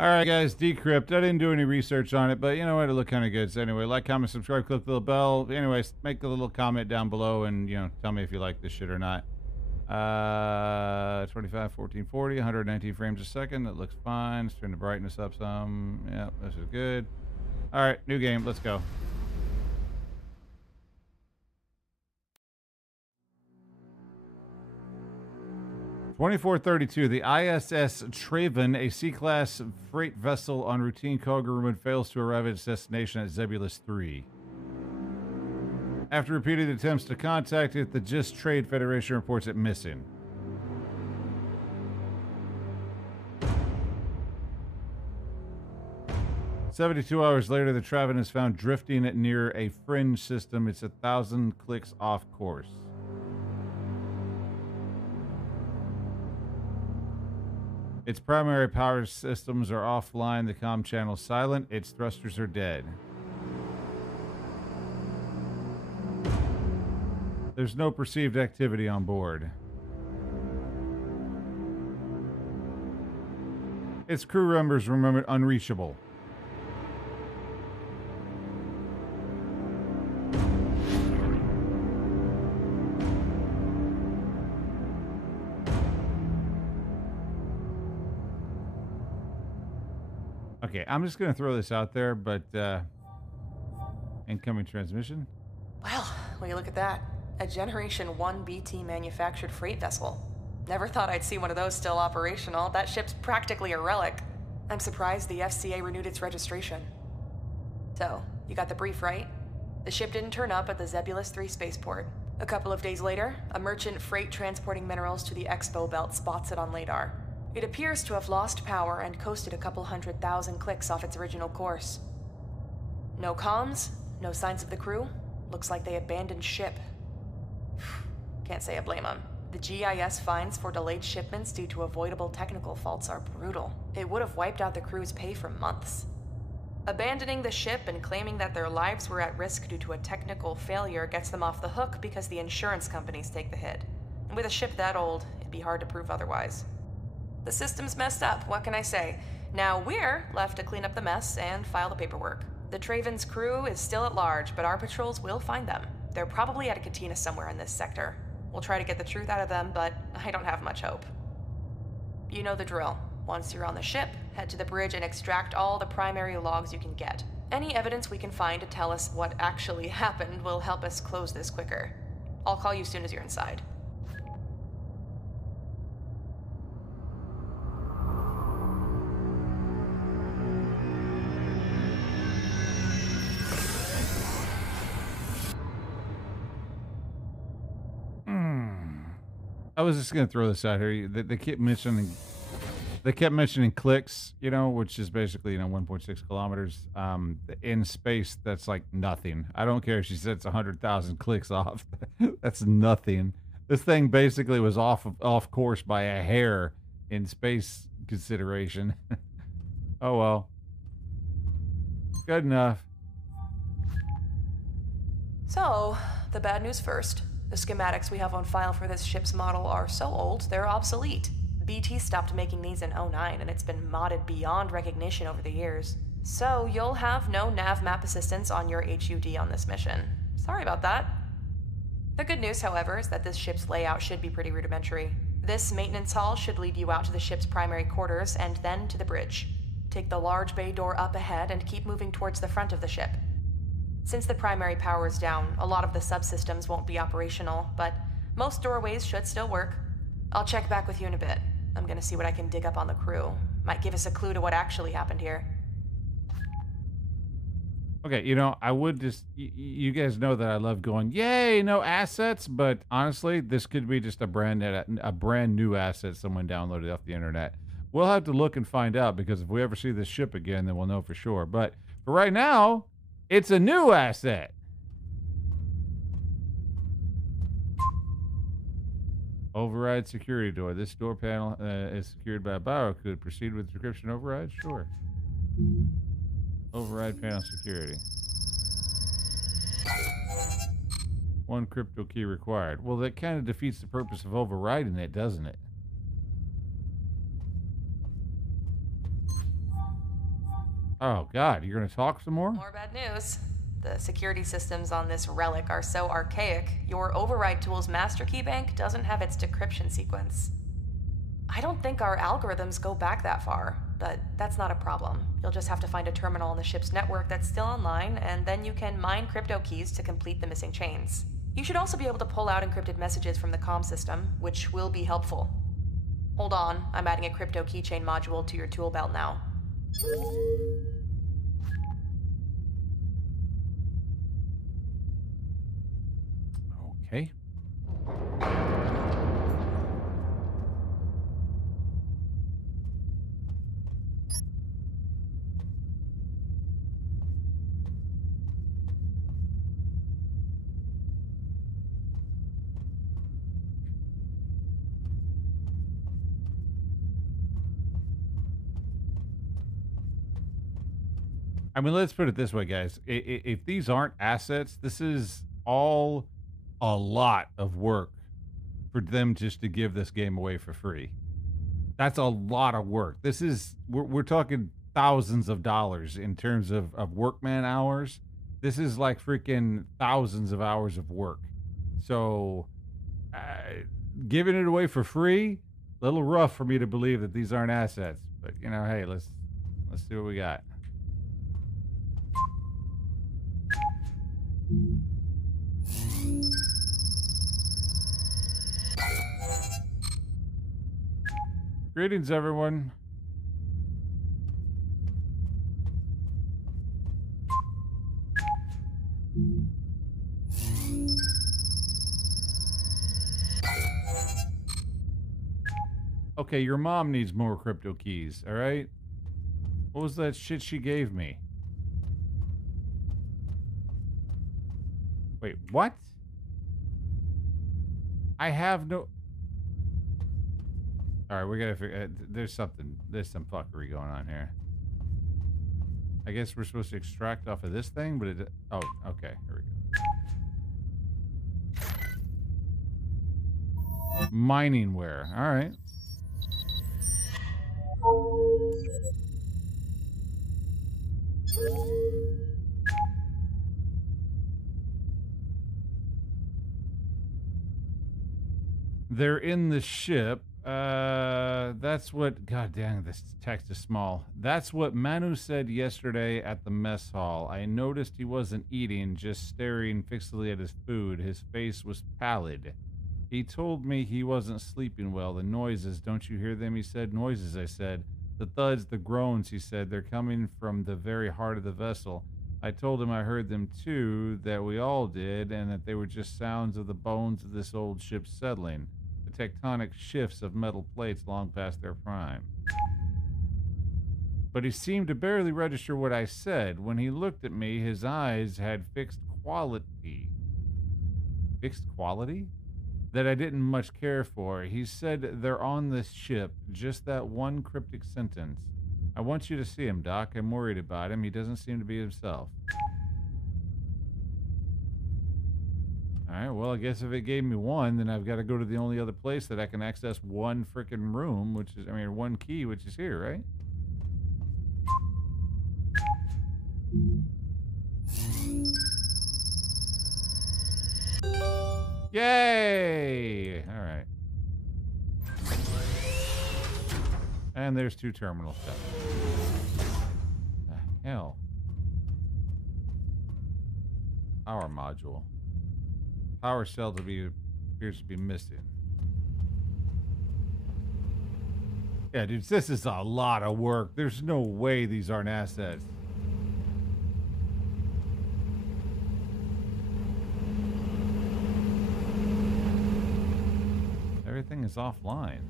All right, guys, Decrypt. I didn't do any research on it, but you know what? It looked kind of good. So anyway, like, comment, subscribe, click the little bell. Anyways, make a little comment down below and, you know, tell me if you like this shit or not. 25, 14, 40, 119 frames a second. That looks fine. Let's turn the brightness up some. Yeah, this is good. All right, new game. Let's go. (2432) The ISS Traven, a C-class freight vessel on routine cargo movement, fails to arrive at its destination at Zebulus 3. After repeated attempts to contact it, the GIST Trade Federation reports it missing. "72 hours later, the Traven is found drifting near a fringe system. It's 1,000 clicks off course. Its primary power systems are offline, the comm channel silent, its thrusters are dead. There's no perceived activity on board. Its crew members remembered unreachable. Okay, I'm just going to throw this out there, but incoming transmission. Well, will you look at that? A Generation 1 BT manufactured freight vessel. Never thought I'd see one of those still operational. That ship's practically a relic. I'm surprised the FCA renewed its registration. So, you got the brief, right? The ship didn't turn up at the Zebulus 3 spaceport. A couple of days later, a merchant freight transporting minerals to the Expo Belt spots it on radar. It appears to have lost power and coasted a couple 100,000 clicks off its original course. No comms, no signs of the crew. Looks like they abandoned ship. Can't say I blame them. The GIS fines for delayed shipments due to avoidable technical faults are brutal. It would have wiped out the crew's pay for months. Abandoning the ship and claiming that their lives were at risk due to a technical failure gets them off the hook because the insurance companies take the hit. And with a ship that old, it'd be hard to prove otherwise. The system's messed up, what can I say? Now we're left to clean up the mess and file the paperwork. The Traven's crew is still at large, but our patrols will find them. They're probably at a cantina somewhere in this sector. We'll try to get the truth out of them, but I don't have much hope. You know the drill. Once you're on the ship, head to the bridge and extract all the primary logs you can get. Any evidence we can find to tell us what actually happened will help us close this quicker. I'll call you soon as you're inside. I was just gonna throw this out here. They kept mentioning clicks, you know, which is basically, you know, 1.6 kilometers. In space, that's like nothing. I don't care if she said it's 100,000 clicks off. That's nothing. This thing basically was off course by a hair in space consideration. Oh well. Good enough. So, the bad news first. The schematics we have on file for this ship's model are so old, they're obsolete. BT stopped making these in '09, and it's been modded beyond recognition over the years. So, you'll have no nav map assistance on your HUD on this mission. Sorry about that. The good news, however, is that this ship's layout should be pretty rudimentary. This maintenance hall should lead you out to the ship's primary quarters and then to the bridge. Take the large bay door up ahead and keep moving towards the front of the ship. Since the primary power is down, a lot of the subsystems won't be operational, but most doorways should still work. I'll check back with you in a bit. I'm gonna see what I can dig up on the crew. Might give us a clue to what actually happened here. Okay, you know, I would just... You guys know that I love going, yay, no assets, but honestly, this could be just a brand new asset someone downloaded off the internet. We'll have to look and find out, because if we ever see this ship again, then we'll know for sure. But for right now... it's a new asset. Override security door. This door panel is secured by a barcode. Proceed with decryption override? Sure. Override panel security. 1 crypto key required. Well, that kind of defeats the purpose of overriding it, doesn't it? Oh, God, you're going to talk some more? More bad news. The security systems on this relic are so archaic, your override tool's master key bank doesn't have its decryption sequence. I don't think our algorithms go back that far, but that's not a problem. You'll just have to find a terminal on the ship's network that's still online, and then you can mine crypto keys to complete the missing chains. You should also be able to pull out encrypted messages from the comm system, which will be helpful. Hold on, I'm adding a crypto keychain module to your tool belt now. Okay. I mean, let's put it this way, guys. If these aren't assets, this is all a lot of work for them just to give this game away for free. That's a lot of work. This is, we're talking thousands of dollars in terms of workman hours. This is like freaking thousands of hours of work. So giving it away for free, a little rough for me to believe that these aren't assets. But you know, hey, let's see what we got. Greetings, everyone. Okay, your mom needs more crypto keys, all right? What was that shit she gave me? Wait, what? I have no... Alright, we gotta figure... there's some fuckery going on here. I guess we're supposed to extract off of this thing, but it... Oh, okay, here we go. Mining ware, alright. They're in the ship. That's what... God dang, this text is small. That's what Manu said yesterday at the mess hall. I noticed he wasn't eating, just staring fixedly at his food. His face was pallid. He told me he wasn't sleeping well. The noises, don't you hear them? He said, noises, I said. The thuds, the groans, he said. They're coming from the very heart of the vessel. I told him I heard them too, that we all did, and that they were just sounds of the bones of this old ship settling. The tectonic shifts of metal plates long past their prime. But he seemed to barely register what I said. When he looked at me, his eyes had fixed quality. Fixed quality? That I didn't much care for. He said they're on this ship. Just that one cryptic sentence. I want you to see him, Doc. I'm worried about him. He doesn't seem to be himself. Alright, well, I guess if it gave me one, then I've got to go to the only other place that I can access one freaking room, which is, I mean, one key, which is here, right? Yay! Alright. And there's 2 terminal stuff. The hell? Power module. Power cell appears to be missing. Yeah, dudes, this is a lot of work. There's no way these aren't assets. Everything is offline.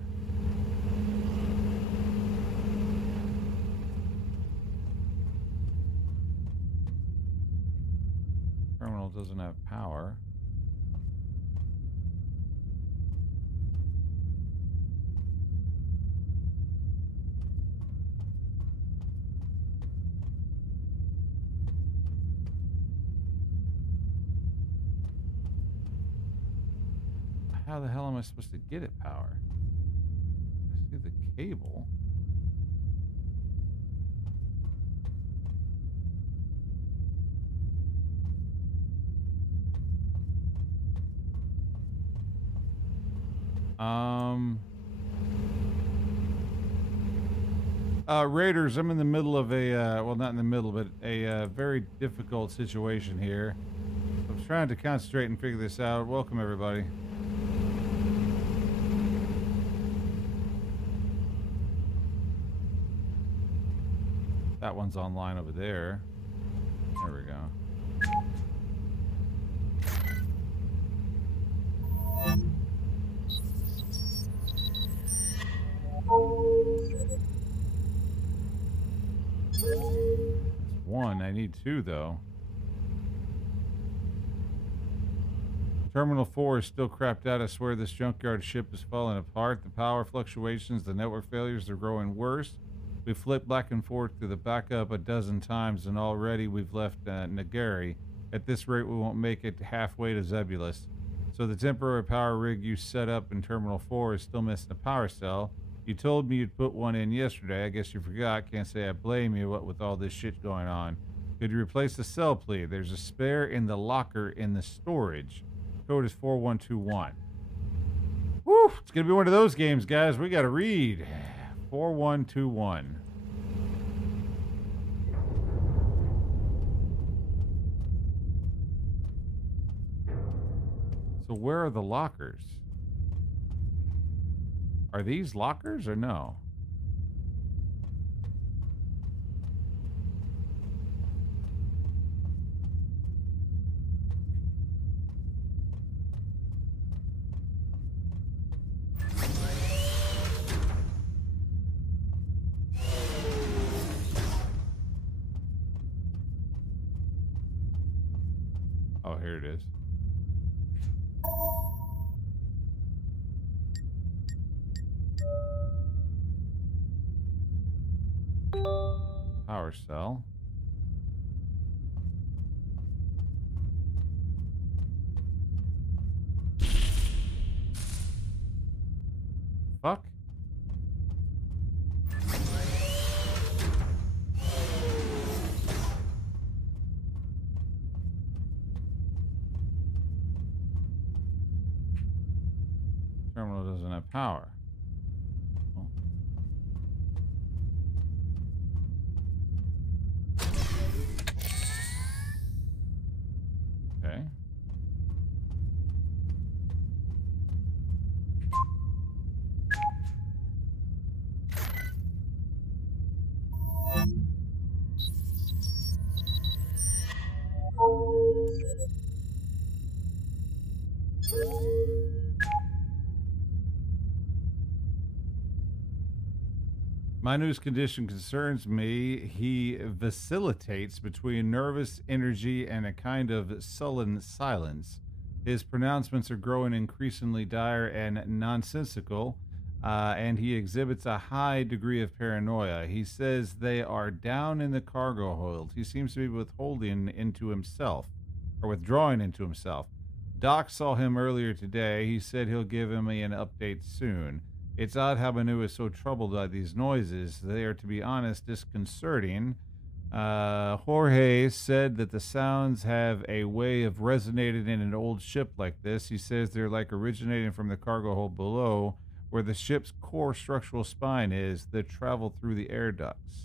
Terminal doesn't have power. How the hell am I supposed to get it power? I see the cable. Raiders, I'm in the middle of a, well, not in the middle, but a very difficult situation here. I'm trying to concentrate and figure this out. Welcome, everybody. That one's online over there. There we go. That's one. I need two, though. Terminal 4 is still crapped out. I swear this junkyard ship is falling apart. The power fluctuations, the network failures are growing worse. We flipped back and forth to the backup a dozen times, and already we've left Nagari. At this rate, we won't make it halfway to Zebulus. So the temporary power rig you set up in Terminal 4 is still missing a power cell. You told me you'd put one in yesterday. I guess you forgot. Can't say I blame you, what with all this shit going on. Could you replace the cell, please? There's a spare in the locker in the storage. Code is 4121. Woo! It's going to be one of those games, guys. We got to read. 4121. So where are the lockers? Are these lockers or no? Oh, here it is. Power cell. Fuck. Terminal doesn't have power. Oh. Okay. My news condition concerns me. He vacillates between nervous energy and a kind of sullen silence. His pronouncements are growing increasingly dire and nonsensical, and he exhibits a high degree of paranoia. He says they are down in the cargo hold. He seems to be withholding into himself, or withdrawing into himself. Doc saw him earlier today. He said he'll give me an update soon. It's odd how Manu is so troubled by these noises. They are, to be honest, disconcerting. Jorge said that the sounds have a way of resonating in an old ship like this. He says they're like originating from the cargo hold below, where the ship's core structural spine is, that travel through the air ducts.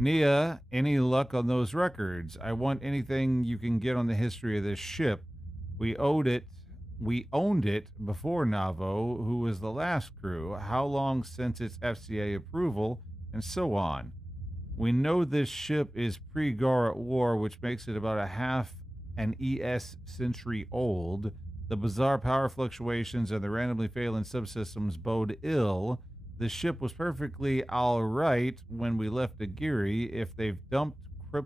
Nia, any luck on those records? I want anything you can get on the history of this ship. We owned it before Navo, who was the last crew, how long since its FCA approval, and so on. We know this ship is pre-Garrett War, which makes it about a half an ES century old. The bizarre power fluctuations and the randomly failing subsystems bode ill. The ship was perfectly all right when we left Aguirre. If they've dumped a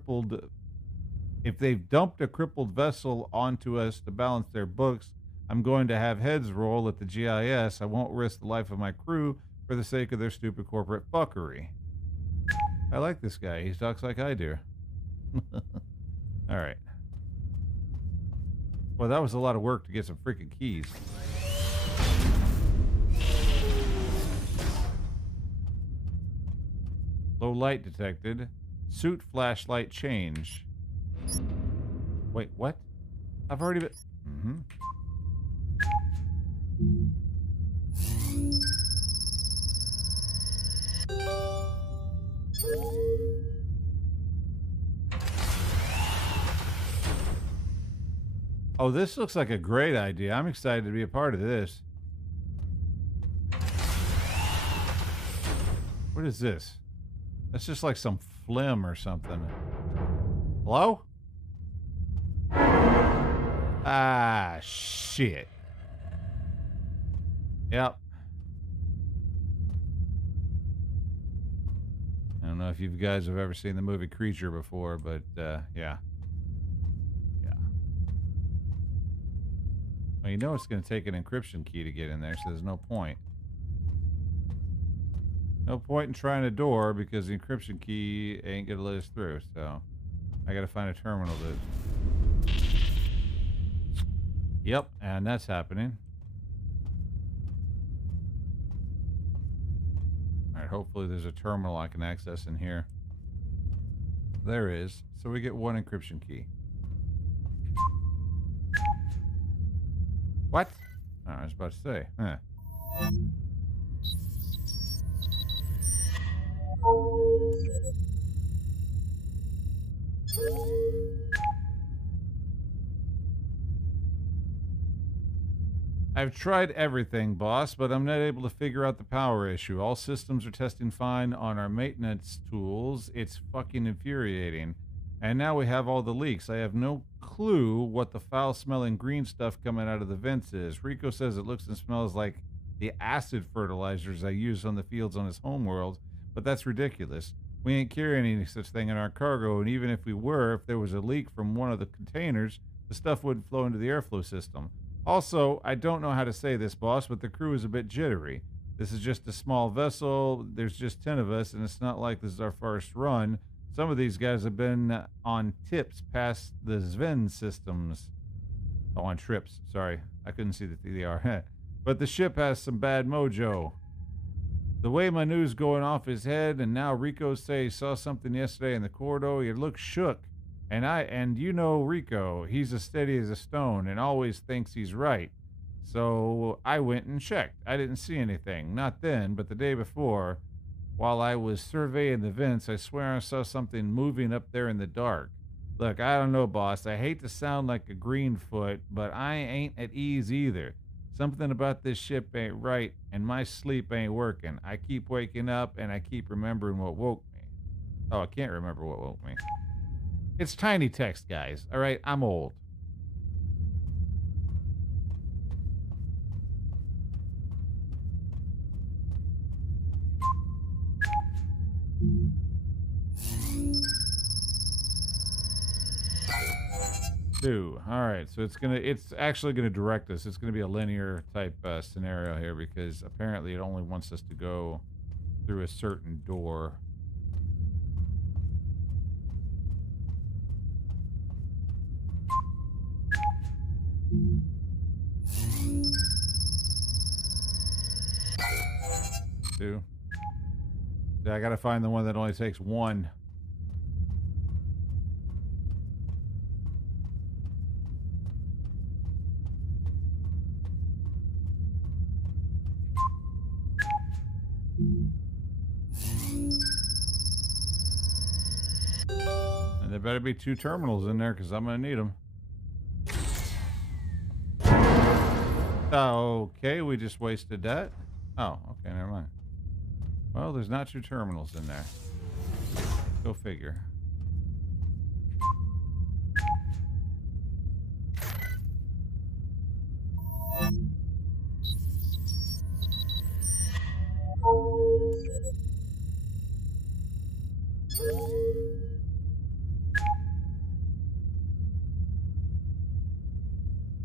crippled vessel onto us to balance their books, I'm going to have heads roll at the GIS. I won't risk the life of my crew for the sake of their stupid corporate fuckery. I like this guy. He talks like I do. All right. Well, that was a lot of work to get some freaking keys. Low light detected. Suit flashlight change. Wait, what? I've already been... Oh, this looks like a great idea. I'm excited to be a part of this. What is this? That's just like some phlegm or something. Hello? Ah, shit. Yep. I don't know if you guys have ever seen the movie Creature before, but yeah. Yeah. Well, you know it's going to take an encryption key to get in there, so there's no point. No point in trying a door because the encryption key ain't going to let us through, so I got to find a terminal to... Yep, and that's happening. Alright, hopefully there's a terminal I can access in here. There is. So we get one encryption key. What? Oh, I was about to say. Huh. I've tried everything, boss, but I'm not able to figure out the power issue. All systems are testing fine on our maintenance tools. It's fucking infuriating. And now we have all the leaks. I have no clue what the foul-smelling green stuff coming out of the vents is. Rico says it looks and smells like the acid fertilizers I use on the fields on his homeworld, but that's ridiculous. We ain't carrying any such thing in our cargo, and even if we were, if there was a leak from one of the containers, the stuff wouldn't flow into the airflow system. Also, I don't know how to say this, boss, but the crew is a bit jittery. This is just a small vessel. There's just 10 of us, and it's not like this is our first run. Some of these guys have been on tips past the Sven systems. Oh, on trips. Sorry. I couldn't see the TDR. But the ship has some bad mojo. The way my news going off his head, and now Rico say he saw something yesterday in the corridor, he looked shook. And you know Rico, he's as steady as a stone and always thinks he's right. So I went and checked. I didn't see anything. Not then, but the day before. While I was surveying the vents, I swear I saw something moving up there in the dark. Look, I don't know, boss. I hate to sound like a greenfoot, but I ain't at ease either. Something about this ship ain't right, and my sleep ain't working. I keep waking up, and I keep remembering what woke me. Oh, I can't remember what woke me. It's tiny text, guys. All right, I'm old. Two. All right, so it's actually gonna direct us. It's gonna be a linear type scenario here because apparently it only wants us to go through a certain door. Two. Yeah, I gotta find the one that only takes one. And there better be two terminals in there because I'm gonna need them. Okay, we just wasted that. Oh, okay, never mind. Well, there's not two terminals in there. Go figure.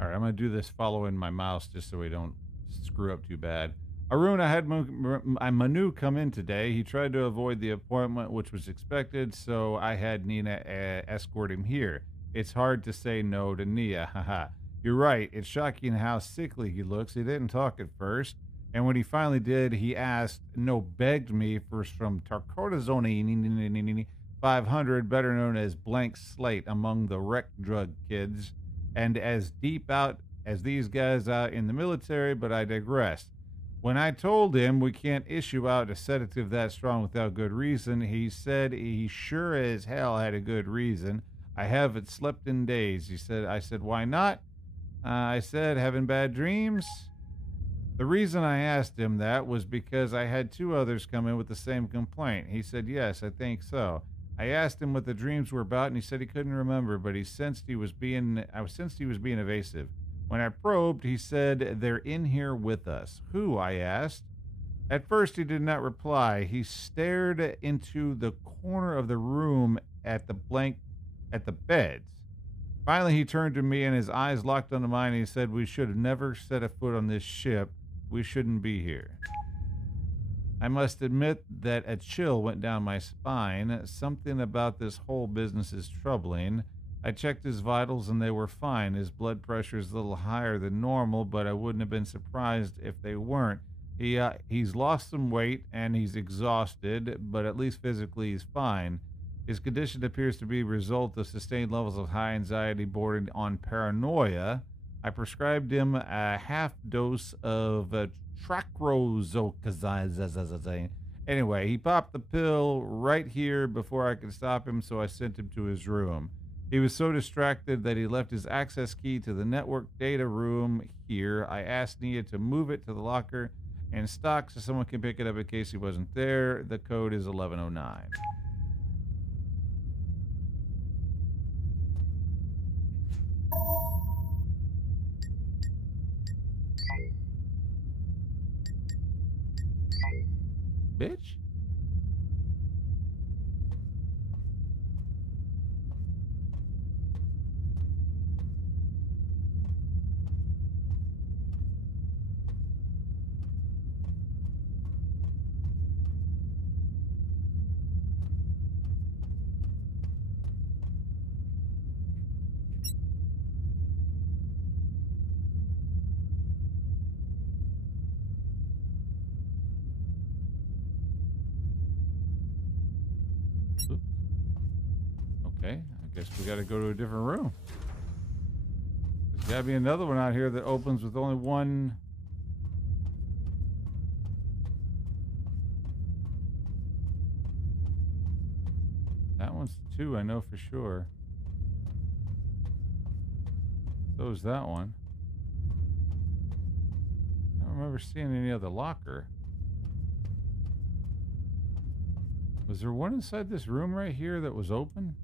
Alright, I'm going to do this following my mouse just so we don't screw up too bad. Arun, I had Manu come in today. He tried to avoid the appointment, which was expected, so I had Nina escort him here. It's hard to say no to Nia, haha. You're right, it's shocking how sickly he looks. He didn't talk at first, and when he finally did, he asked, no, begged me for some Tarcortizone 500, better known as Blank Slate among the wreck drug kids, and as deep out as these guys out in the military, but I digress. When I told him we can't issue out a sedative that strong without good reason, he said he sure as hell had a good reason. I haven't slept in days. I said, why not? I said, having bad dreams? The reason I asked him that was because I had two others come in with the same complaint. He said, yes, I think so. I asked him what the dreams were about, and he said he couldn't remember, but I sensed he was being evasive. When I probed, he said, they're in here with us. Who? I asked. At first, he did not reply. He stared into the corner of the room at the beds. Finally, he turned to me and his eyes locked onto mine, and he said, we should have never set a foot on this ship. We shouldn't be here. I must admit that a chill went down my spine. Something about this whole business is troubling. I checked his vitals and they were fine. His blood pressure is a little higher than normal, but I wouldn't have been surprised if they weren't. He's lost some weight and he's exhausted, but at least physically he's fine. His condition appears to be a result of sustained levels of high anxiety bordering on paranoia. I prescribed him a half dose of tracrozocazine. Anyway, he popped the pill right here before I could stop him, so I sent him to his room. He was so distracted that he left his access key to the network data room here. I asked Nia to move it to the locker and stock so someone can pick it up in case he wasn't there. The code is 1109. Bitch. Oops. Okay, I guess we gotta go to a different room. There's gotta be another one out here that opens with only one. That one's two, I know for sure. So is that one. I don't remember seeing any other locker. Was there one inside this room right here that was open?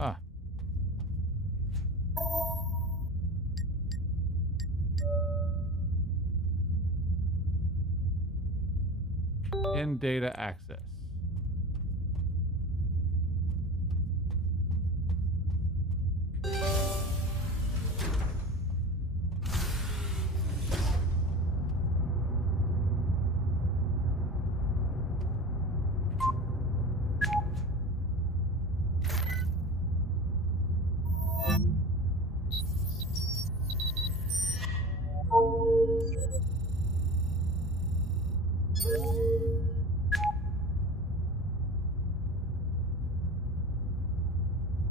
Ah. In data access.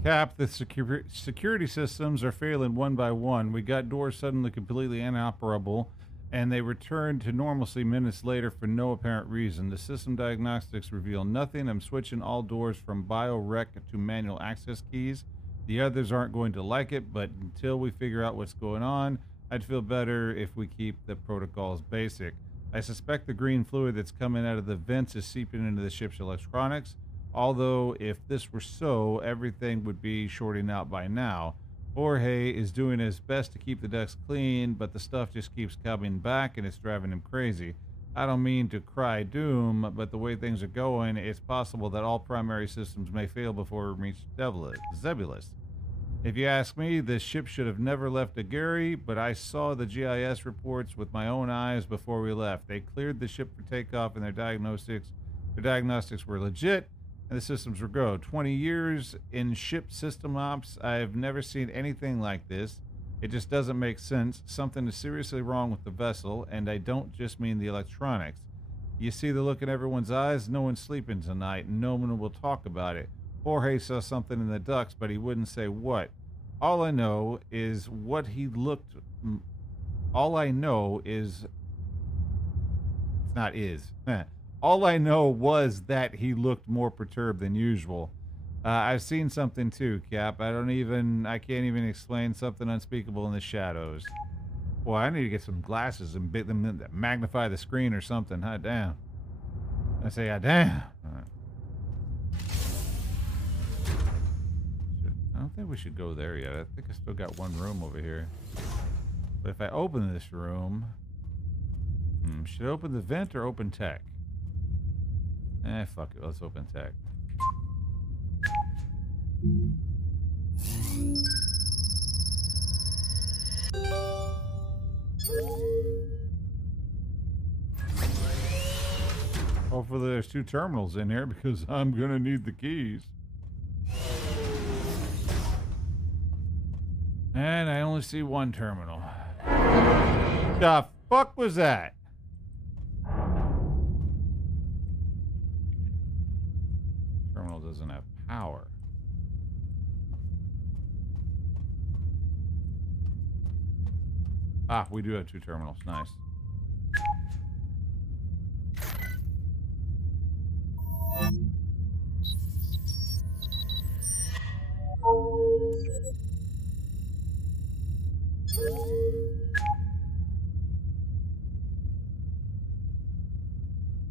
Cap, the security systems are failing one by one. We got doors suddenly completely inoperable, and they returned to normalcy minutes later for no apparent reason. The system diagnostics reveal nothing. I'm switching all doors from biorec to manual access keys. The others aren't going to like it, but until we figure out what's going on, I'd feel better if we keep the protocols basic. I suspect the green fluid that's coming out of the vents is seeping into the ship's electronics. Although, if this were so, everything would be shorting out by now. Jorge is doing his best to keep the decks clean, but the stuff just keeps coming back and it's driving him crazy. I don't mean to cry doom, but the way things are going, it's possible that all primary systems may fail before we reach Zebulus. If you ask me, this ship should have never left Aguri, but I saw the GIS reports with my own eyes before we left. They cleared the ship for takeoff and their diagnostics were legit. And the systems were go. 20 years in ship system ops, I've never seen anything like this. It just doesn't make sense. Something is seriously wrong with the vessel, and I don't just mean the electronics. You see the look in everyone's eyes? No one's sleeping tonight, and no one will talk about it. Jorge saw something in the ducts, but he wouldn't say what. All I know is All I know is... It's not is. All I know was that he looked more perturbed than usual. I've seen something too, Cap. I can't even explain something unspeakable in the shadows. Well, I need to get some glasses and magnify the screen or something. Hot damn. I say, hot damn. I don't think we should go there yet. I think I still got one room over here. But if I open this room, should I open the vent or open tech? Fuck it. Let's open tech. Hopefully there's 2 terminals in here because I'm gonna need the keys. And I only see 1 terminal. The fuck was that? Terminal doesn't have power. Ah, we do have 2 terminals. Nice.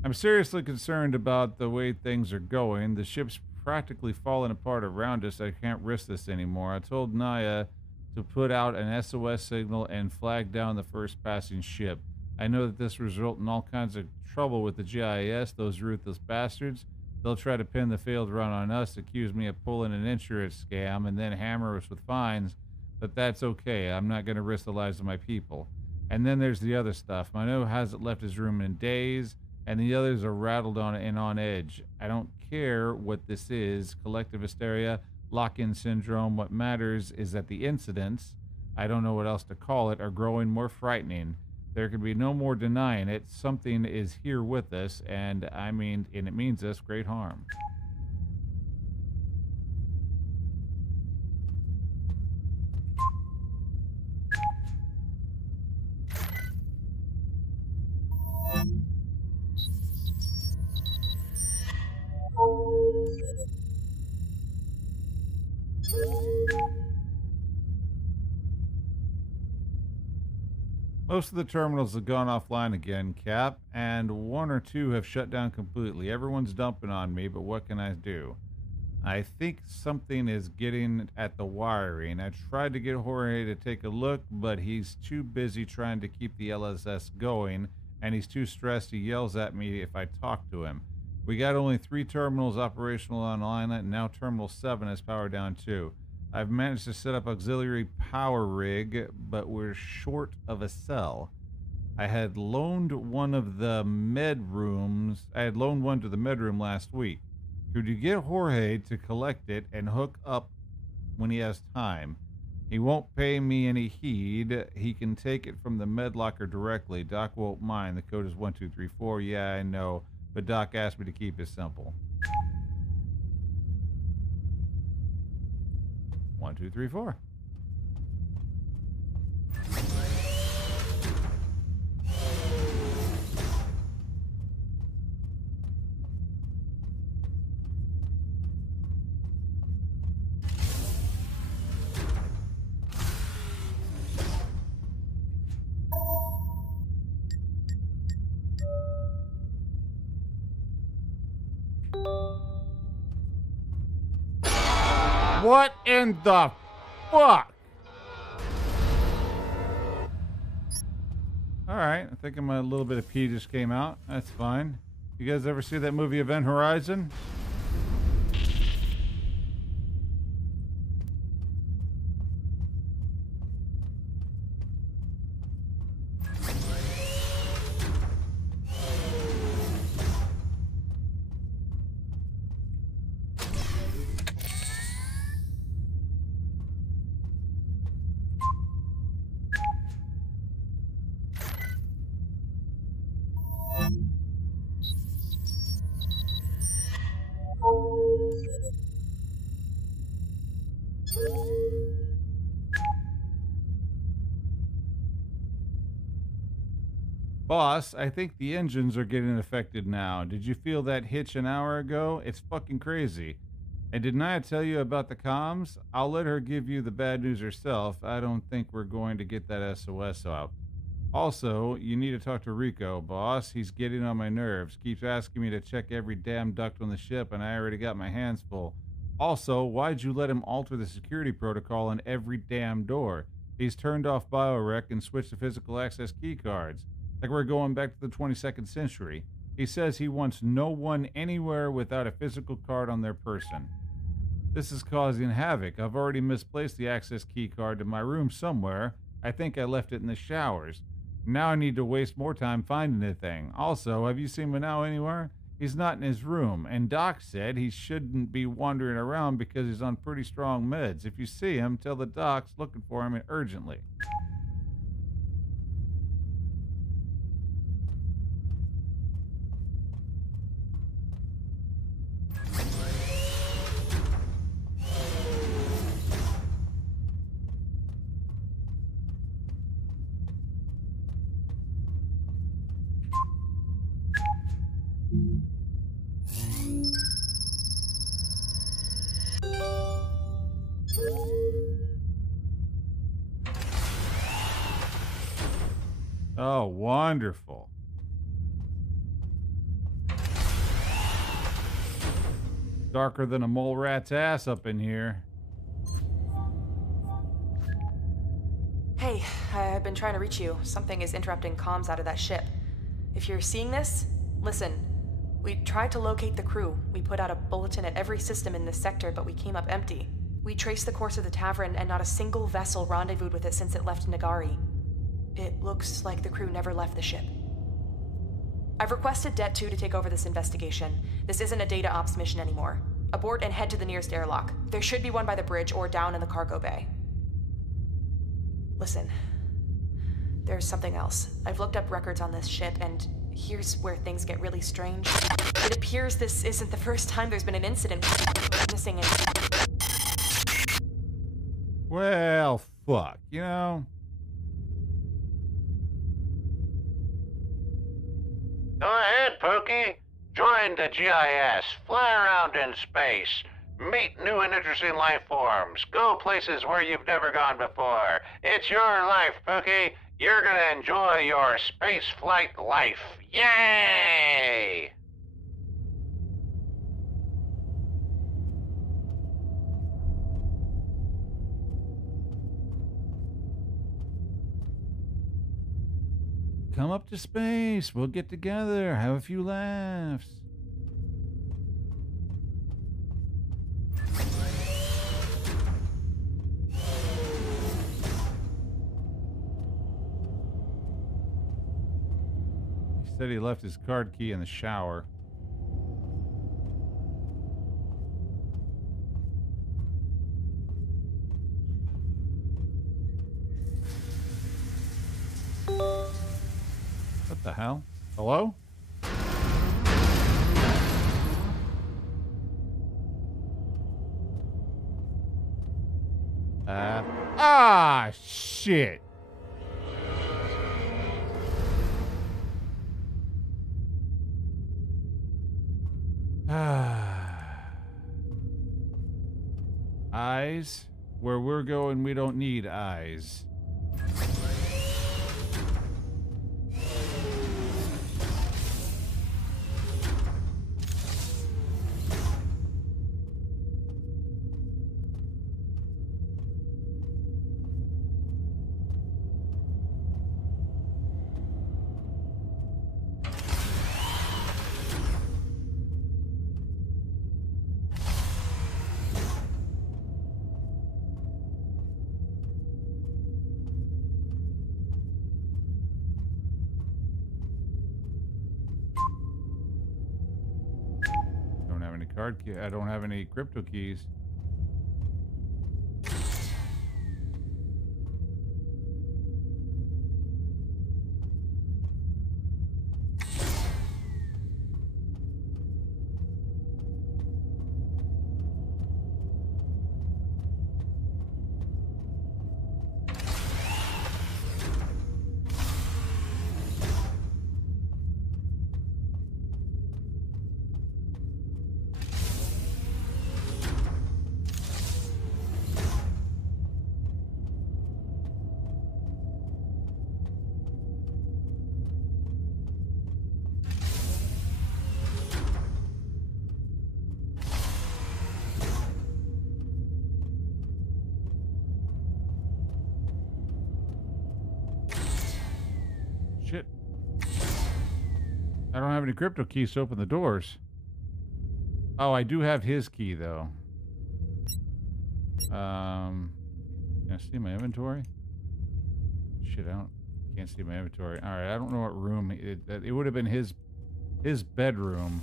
I'm seriously concerned about the way things are going. The ship's practically falling apart around us. I can't risk this anymore. I told Naya to put out an SOS signal and flag down the first passing ship. I know that this will result in all kinds of trouble with the GIS, those ruthless bastards. They'll try to pin the failed run on us, accuse me of pulling an insurance scam, and then hammer us with fines. But that's okay. I'm not going to risk the lives of my people. And then there's the other stuff. Mano hasn't left his room in days, and the others are rattled on edge. I don't care what this is, collective hysteria, lock-in syndrome. What matters is that the incidents, I don't know what else to call it, are growing more frightening. There can be no more denying it. Something is here with us, and it means us great harm. Most of the terminals have gone offline again, Cap, and 1 or 2 have shut down completely. Everyone's dumping on me, but what can I do? I think something is getting at the wiring. I tried to get Jorge to take a look, but he's too busy trying to keep the LSS going, and he's too stressed he yells at me if I talk to him. We got only 3 terminals operational online, and now Terminal 7 has power down too. I've managed to set up auxiliary power rig, but we're short of a cell. I had loaned one to the med room last week. Could you get Jorge to collect it and hook up when he has time? He won't pay me any heed. He can take it from the med locker directly. Doc won't mind. The code is 1234. Yeah, I know, but Doc asked me to keep it simple. 1, 2, 3, 4. What in the fuck? Alright, I think a little bit of pee just came out. That's fine. You guys ever see that movie Event Horizon? Boss, I think the engines are getting affected now. Did you feel that hitch an hour ago? It's fucking crazy. And didn't I tell you about the comms? I'll let her give you the bad news herself. I don't think we're going to get that SOS out. Also, you need to talk to Rico, boss. He's getting on my nerves. Keeps asking me to check every damn duct on the ship, and I already got my hands full. Also, why'd you let him alter the security protocol on every damn door? He's turned off BioRec and switched to physical access key cards. Like we're going back to the 22nd century. He says he wants no one anywhere without a physical card on their person. This is causing havoc. I've already misplaced the access key card to my room somewhere. I think I left it in the showers. Now I need to waste more time finding the thing. Also, have you seen Manao anywhere? He's not in his room, and Doc said he shouldn't be wandering around because he's on pretty strong meds. If you see him, tell the Doc's looking for him urgently. Oh, wonderful. Darker than a mole rat's ass up in here. Hey, I've been trying to reach you. Something is interrupting comms out of that ship. If you're seeing this, listen. We tried to locate the crew. We put out a bulletin at every system in this sector, but we came up empty. We traced the course of the Tavern, and not a single vessel rendezvoused with it since it left Nagari. It looks like the crew never left the ship. I've requested Det 2 to take over this investigation. This isn't a data ops mission anymore. Abort and head to the nearest airlock. There should be one by the bridge or down in the cargo bay. Listen, there's something else. I've looked up records on this ship, and here's where things get really strange. It appears this isn't the first time there's been an incident missing and... Well, fuck, you know? Go ahead, Pookie. Join the GIS. Fly around in space. Meet new and interesting life forms. Go places where you've never gone before. It's your life, Pookie. You're gonna enjoy your space flight life. Yay! Come up to space. We'll get together. Have a few laughs. He said he left his card key in the shower. What the hell? Hello? Shit. Eyes? Where we're going, we don't need eyes. Card key. I don't have any crypto keys. shit. I don't have any crypto keys to open the doors. Oh, I do have his key, though. Can I see my inventory? Shit, can't see my inventory. All right, I don't know what room it would have been his bedroom.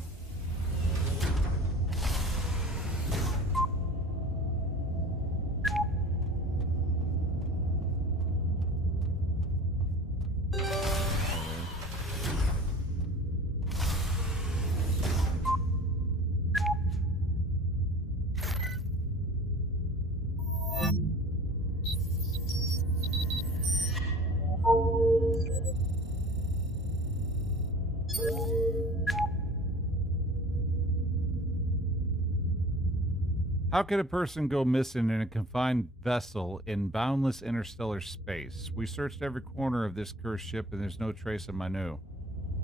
How could a person go missing in a confined vessel in boundless interstellar space? We searched every corner of this cursed ship and there's no trace of Manu.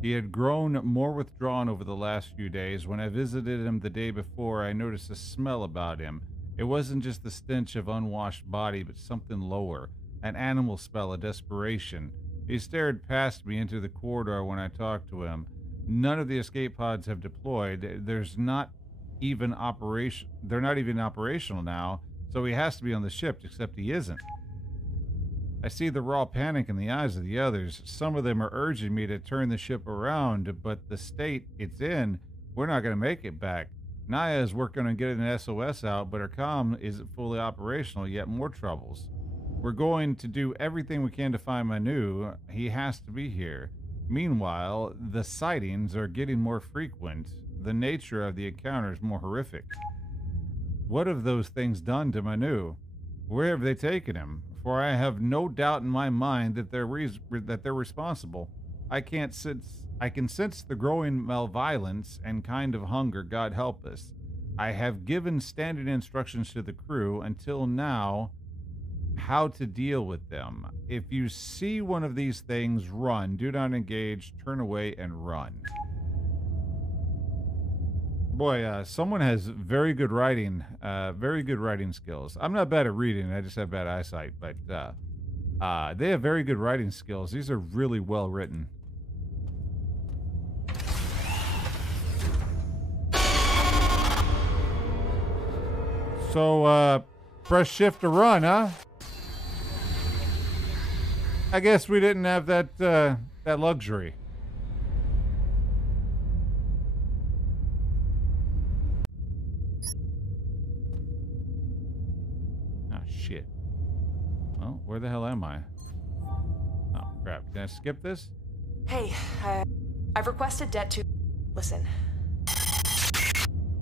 He had grown more withdrawn over the last few days. When I visited him the day before, I noticed a smell about him. It wasn't just the stench of unwashed body, but something lower. An animal smell of desperation. He stared past me into the corridor when I talked to him. None of the escape pods have deployed. They're not even operational now, so he has to be on the ship, except he isn't. I see the raw panic in the eyes of the others. Some of them are urging me to turn the ship around, but the state it's in, we're not going to make it back. Naya is working on getting an SOS out, but her comm isn't fully operational, yet more troubles. We're going to do everything we can to find Manu. He has to be here. Meanwhile, the sightings are getting more frequent. The nature of the encounters more horrific. What have those things done to Manu? Where have they taken him? For I have no doubt in my mind that they're responsible. I can sense the growing malevolence and kind of hunger. God help us. I have given standard instructions to the crew until now how to deal with them. If you see one of these things, run. Do not engage. Turn away and run. Boy, someone has very good writing skills. I'm not bad at reading, I just have bad eyesight, but they have very good writing skills. These are really well written. So, press shift to run, huh? I guess we didn't have that luxury. Shit. Well, where the hell am I? Oh, crap. Can I skip this? Hey, I've requested debt to... Listen.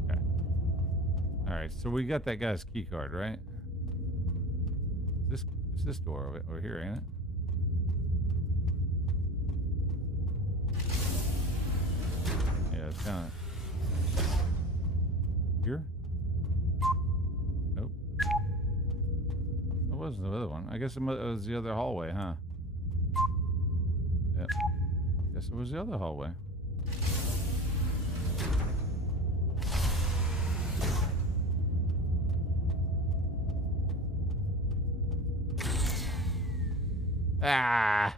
Okay. Alright, so we got that guy's key card, right? It's this door over here, ain't it? Yeah, it's kind of... Here? Nope. It wasn't the other one. I guess it was the other hallway, huh? Yep. Guess it was the other hallway. Ah!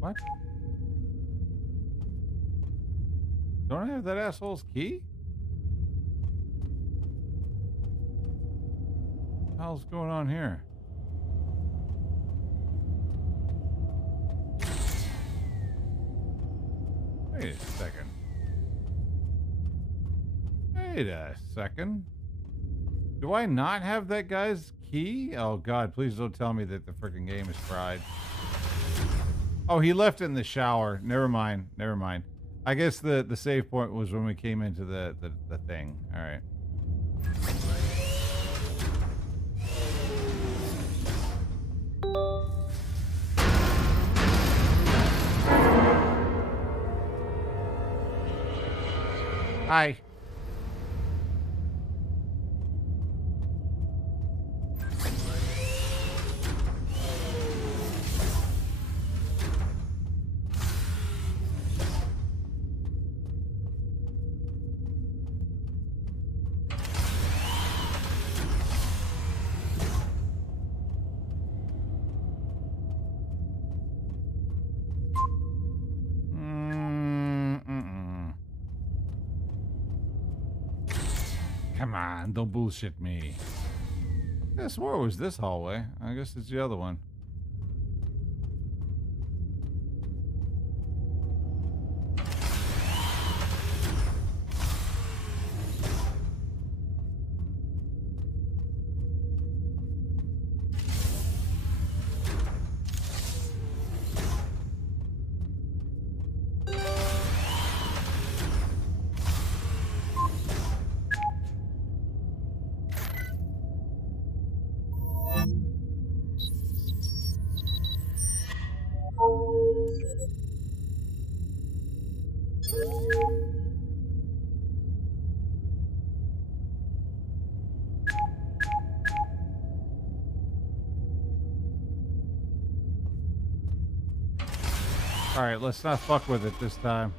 What? Don't I have that asshole's key? What the hell's going on here? Wait a second. Wait a second. Do I not have that guy's key? Oh god, please don't tell me that the freaking game is fried. Oh, he left it in the shower. Never mind. Never mind. I guess the save point was when we came into the thing. All right. Hi. Come on, don't bullshit me. I swore it was this hallway. I guess it's the other one. All right, let's not fuck with it this time.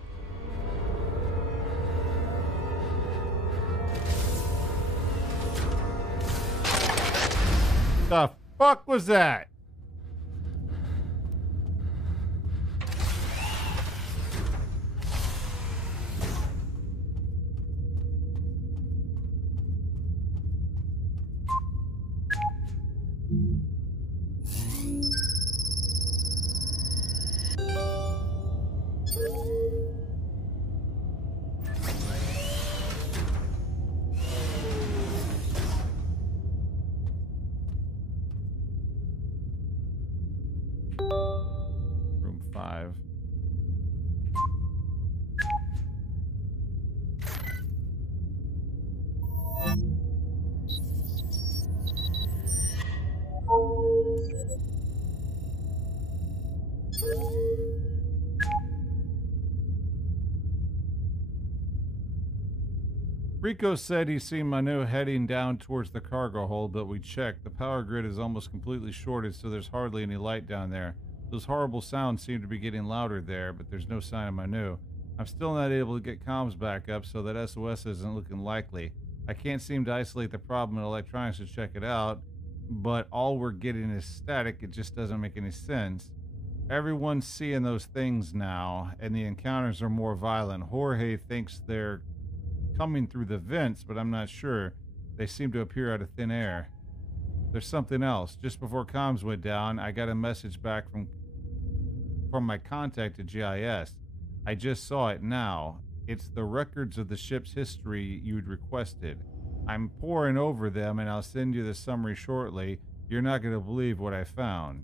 The fuck was that? Room 5. Rico said he's seen Manu heading down towards the cargo hold, but we checked. The power grid is almost completely shorted, so there's hardly any light down there. Those horrible sounds seem to be getting louder there, but there's no sign of Manu. I'm still not able to get comms back up, so that SOS isn't looking likely. I can't seem to isolate the problem in electronics to check it out, but all we're getting is static. It just doesn't make any sense. Everyone's seeing those things now, and the encounters are more violent. Jorge thinks they're coming through the vents, but I'm not sure. They seem to appear out of thin air. There's something else. Just before comms went down, I got a message back from my contact at GIS. I just saw it now. It's the records of the ship's history you'd requested. I'm poring over them, and I'll send you the summary shortly. You're not going to believe what I found.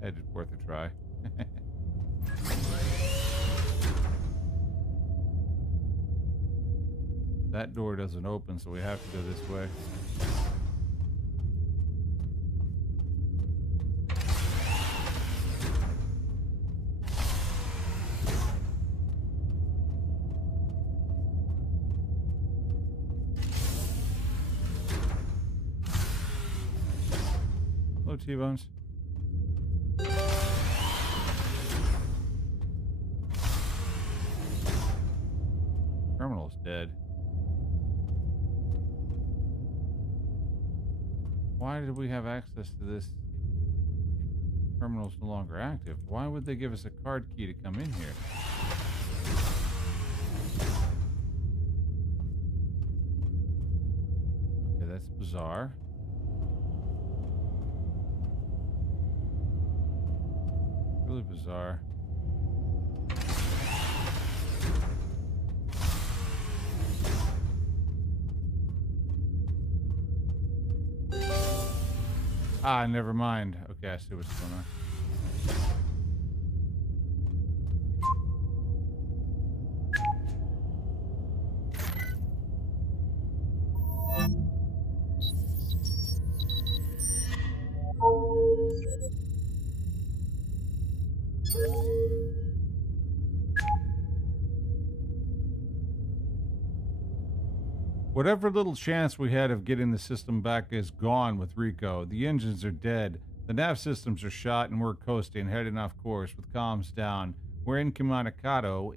It's worth a try. That door doesn't open, so we have to go this way. Hello, T-Bones. Terminal's dead. Why did we have access to this? Terminal's no longer active. Why would they give us a card key to come in here? Okay, that's bizarre. Really bizarre. Ah, never mind. Okay, I see what's going on. Whatever little chance we had of getting the system back is gone with Rico. The engines are dead. The nav systems are shot, and we're coasting, heading off course with comms down. We're incommunicado.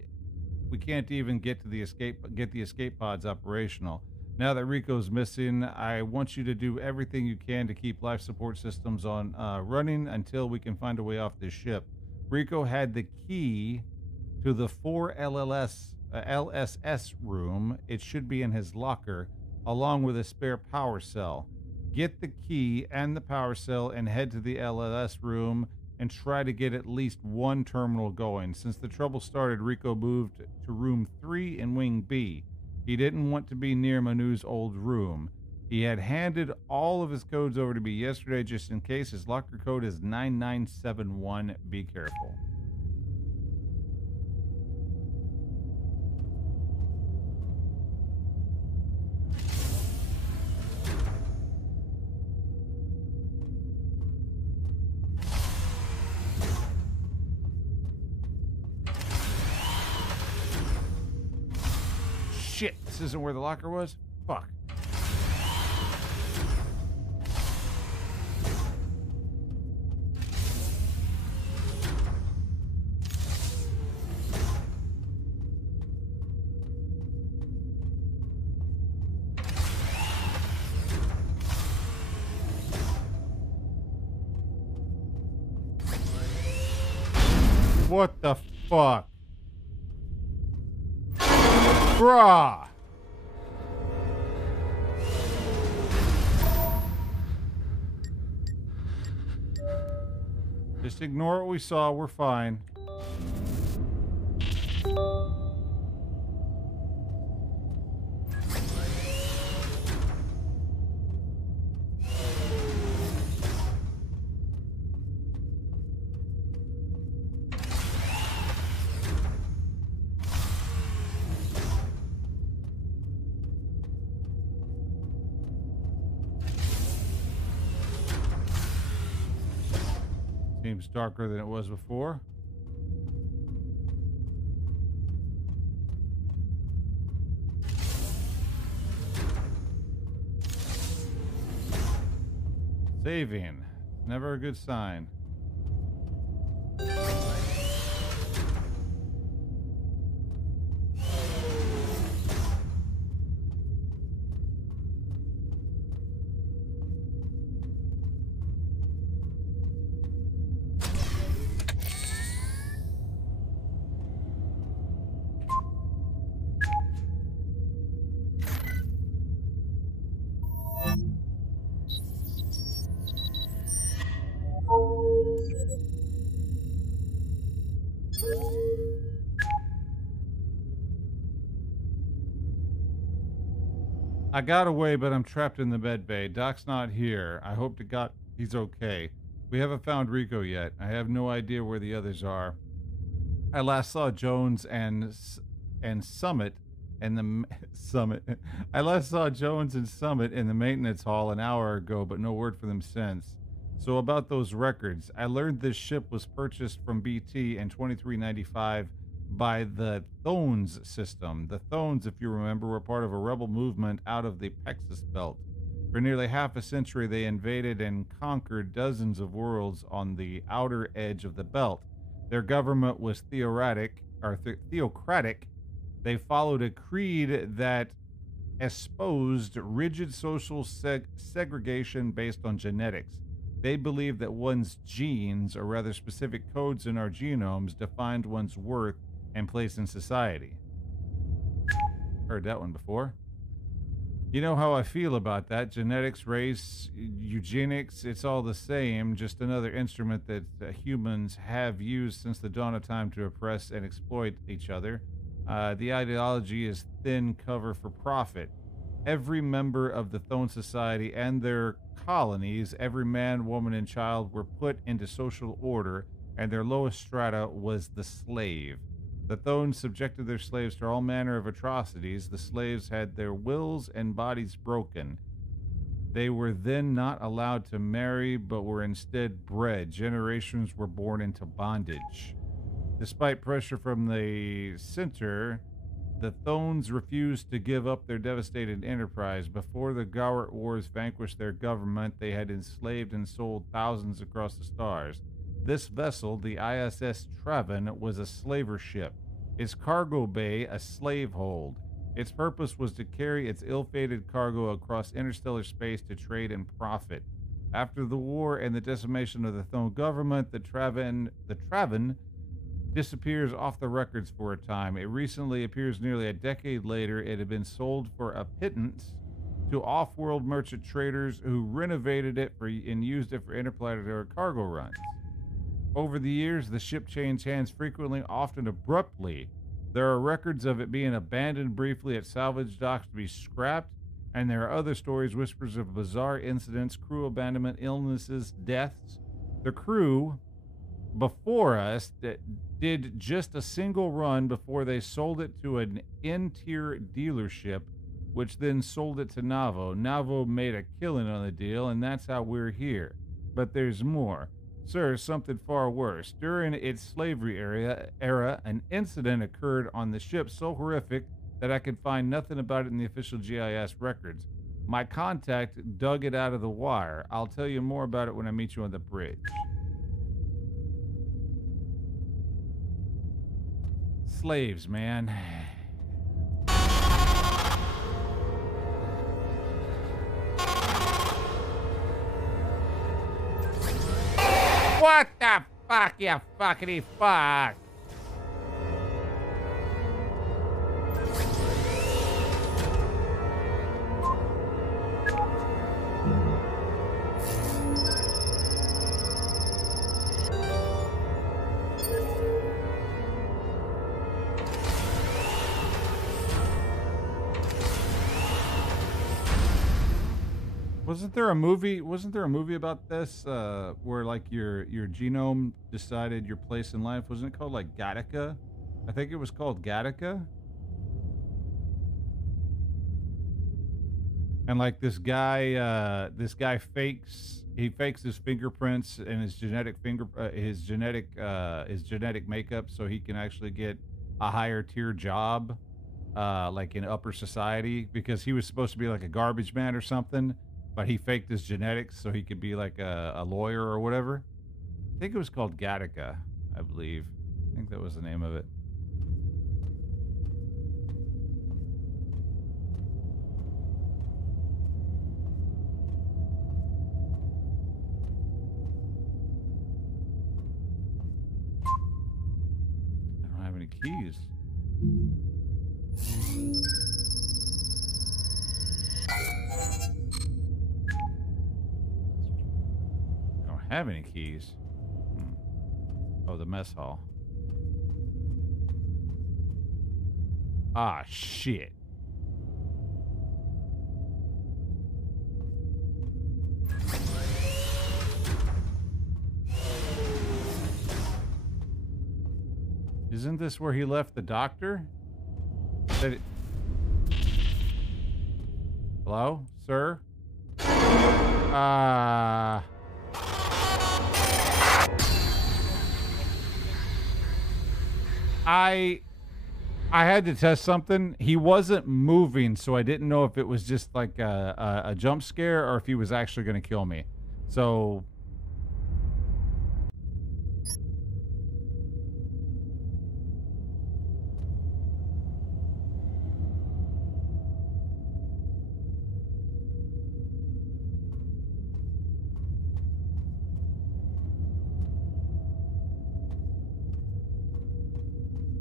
We can't even get the escape pods operational. Now that Rico's missing, I want you to do everything you can to keep life support systems on running until we can find a way off this ship. Rico had the key to the 4 LSS room. It should be in his locker, along with a spare power cell. Get the key and the power cell and head to the LLS room and try to get at least one terminal going. Since the trouble started, Rico moved to room 3 in Wing B. He didn't want to be near Manu's old room. He had handed all of his codes over to me yesterday just in case. His locker code is 9971. Be careful. Shit, this isn't where the locker was? Fuck. What the fuck? Bruh! Just ignore what we saw, we're fine. Seems darker than it was before. Saving. Never a good sign. I got away, but I'm trapped in the med bay. Doc's not here. I hope to God he's okay. We haven't found Rico yet. I have no idea where the others are. I last saw Jones and Summit and the Summit. I last saw Jones and Summit in the maintenance hall an hour ago, but no word from them since. So about those records, I learned this ship was purchased from BT in 2395 by the Thones system. The Thones, if you remember, were part of a rebel movement out of the Pexus Belt. For nearly half a century, they invaded and conquered dozens of worlds on the outer edge of the belt. Their government was theocratic. They followed a creed that espoused rigid social segregation based on genetics. They believed that one's genes, or rather specific codes in our genomes, defined one's worth and place in society. Heard that one before. You know how I feel about that. Genetics, race, eugenics, it's all the same, just another instrument that humans have used since the dawn of time to oppress and exploit each other. The ideology is thin cover for profit. Every member of the Thone Society and their colonies, every man, woman, and child were put into social order, and their lowest strata was the slave. The Thones subjected their slaves to all manner of atrocities. The slaves had their wills and bodies broken. They were then not allowed to marry, but were instead bred. Generations were born into bondage. Despite pressure from the center, the Thones refused to give up their devastated enterprise. Before the Gowart Wars vanquished their government, they had enslaved and sold thousands across the stars. This vessel, the ISS Traven, was a slaver ship. Its cargo bay, a slave hold. Its purpose was to carry its ill-fated cargo across interstellar space to trade and profit. After the war and the decimation of the Thone government, the Traven disappears off the records for a time. It recently appears nearly a decade later. It had been sold for a pittance to off-world merchant traders who renovated it and used it for interplanetary cargo runs. Over the years, the ship changed hands frequently, often abruptly. There are records of it being abandoned briefly at salvage docks to be scrapped, and there are other stories, whispers of bizarre incidents, crew abandonment, illnesses, deaths. The crew before us did just a single run before they sold it to an in-tier dealership, which then sold it to Navo. Navo made a killing on the deal, and that's how we're here. But there's more. Sir, something far worse. During its slavery era, an incident occurred on the ship so horrific that I could find nothing about it in the official GIS records. My contact dug it out of the wire. I'll tell you more about it when I meet you on the bridge. Slaves, man. What the fuck, you fuckity fuck? Wasn't there a movie about this, where like your genome decided your place in life? Wasn't it called like Gattaca? I think it was called Gattaca. And like this guy fakes his fingerprints and his genetic makeup so he can actually get a higher tier job, like in upper society, because he was supposed to be like a garbage man or something. But he faked his genetics so he could be like a lawyer or whatever. I think it was called Gattaca, I believe. I think that was the name of it. I don't have any keys. Have any keys? Oh, the mess hall. Ah, shit. Isn't this where he left the doctor? Hello, sir? I had to test something. He wasn't moving, so I didn't know if it was just like a jump scare or if he was actually going to kill me. So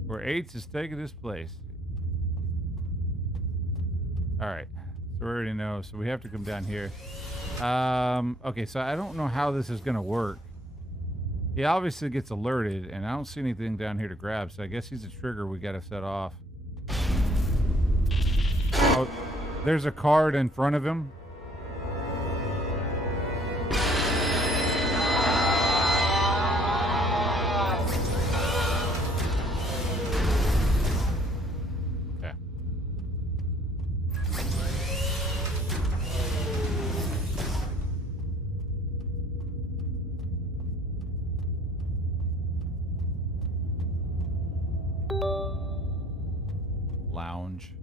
where Eights is taking this place. All right, so we already know. So we have to come down here. Okay, so I don't know how this is gonna work. He obviously gets alerted, and I don't see anything down here to grab. So I guess he's a trigger we gotta set off. Oh, there's a card in front of him. lounge.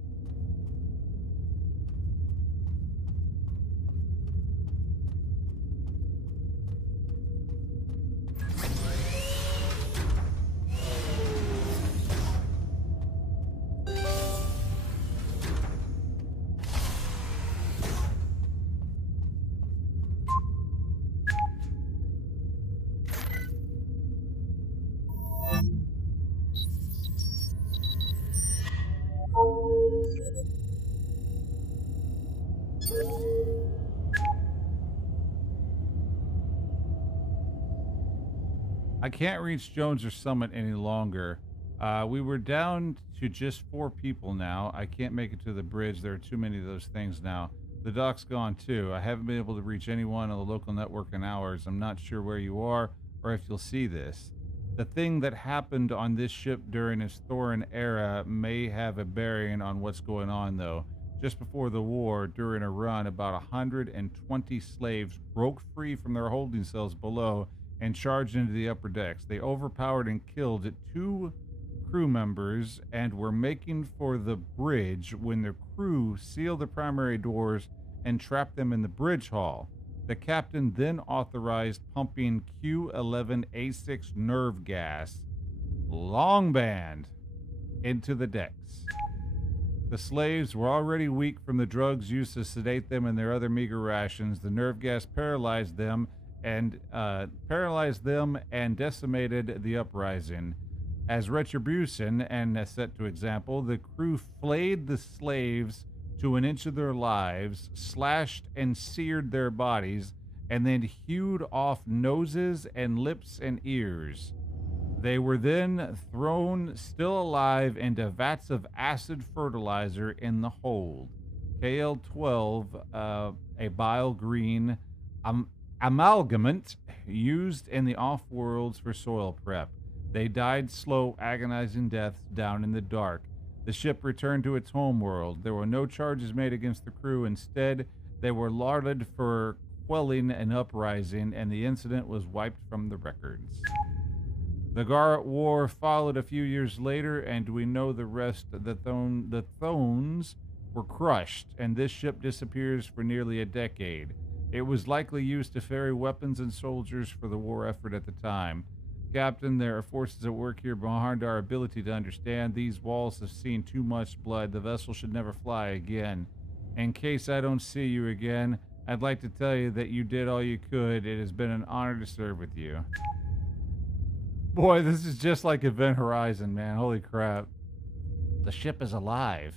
I can't reach Jones or Summit any longer. We were down to just 4 people now. I can't make it to the bridge. There are too many of those things now. The dock's gone too. I haven't been able to reach anyone on the local network in hours. I'm not sure where you are or if you'll see this. The thing that happened on this ship during its Thorin era may have a bearing on what's going on, though. Just before the war, during a run, about 120 slaves broke free from their holding cells below and charged into the upper decks. They overpowered and killed 2 crew members and were making for the bridge when the crew sealed the primary doors and trapped them in the bridge hall. The captain then authorized pumping Q11A6 nerve gas, long band, into the decks. The slaves were already weak from the drugs used to sedate them and their other meager rations. The nerve gas paralyzed them and decimated the uprising. As retribution and as set to example, the crew flayed the slaves to an inch of their lives, slashed and seared their bodies, and then hewed off noses and lips and ears. They were then thrown still alive into vats of acid fertilizer in the hold. KL-12, a bile green amalgamant used in the off-worlds for soil prep. They died slow, agonizing deaths down in the dark. The ship returned to its home world. There were no charges made against the crew. Instead, they were lauded for quelling an uprising, and the incident was wiped from the records. The Garrett War followed a few years later, and we know the rest. The Thones were crushed, and this ship disappears for nearly a decade. It was likely used to ferry weapons and soldiers for the war effort at the time. Captain, there are forces at work here beyond our ability to understand. These walls have seen too much blood. The vessel should never fly again. In case I don't see you again, I'd like to tell you that you did all you could. It has been an honor to serve with you. Boy, this is just like Event Horizon, man. Holy crap. The ship is alive.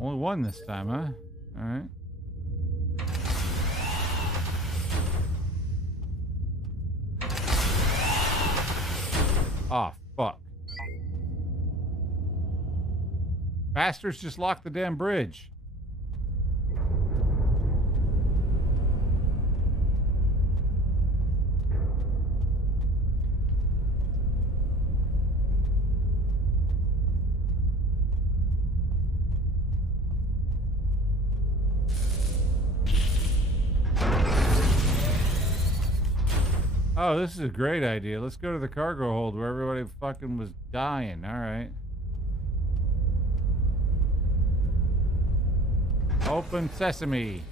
Only one this time, huh? All right. Oh, fuck. Bastards just locked the damn bridge. Oh, this is a great idea. Let's go to the cargo hold where everybody fucking was dying. All right. Open sesame.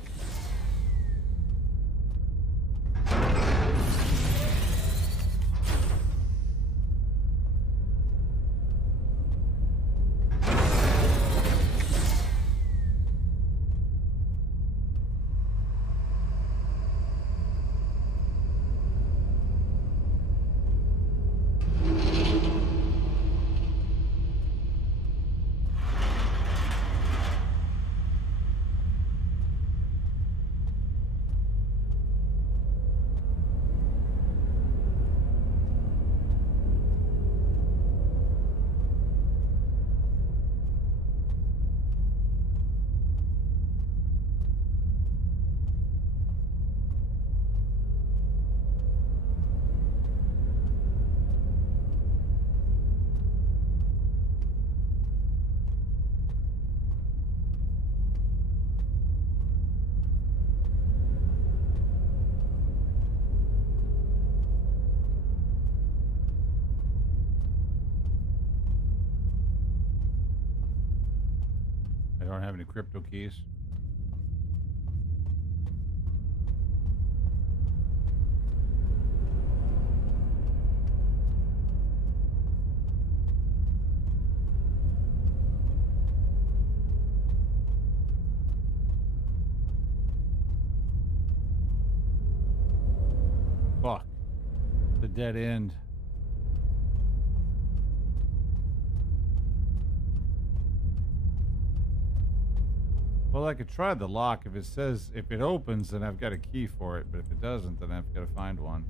don't have any crypto keys. Fuck. The dead end. Well, I could try the lock. If it opens, then I've got a key for it. But if it doesn't, then I've got to find one.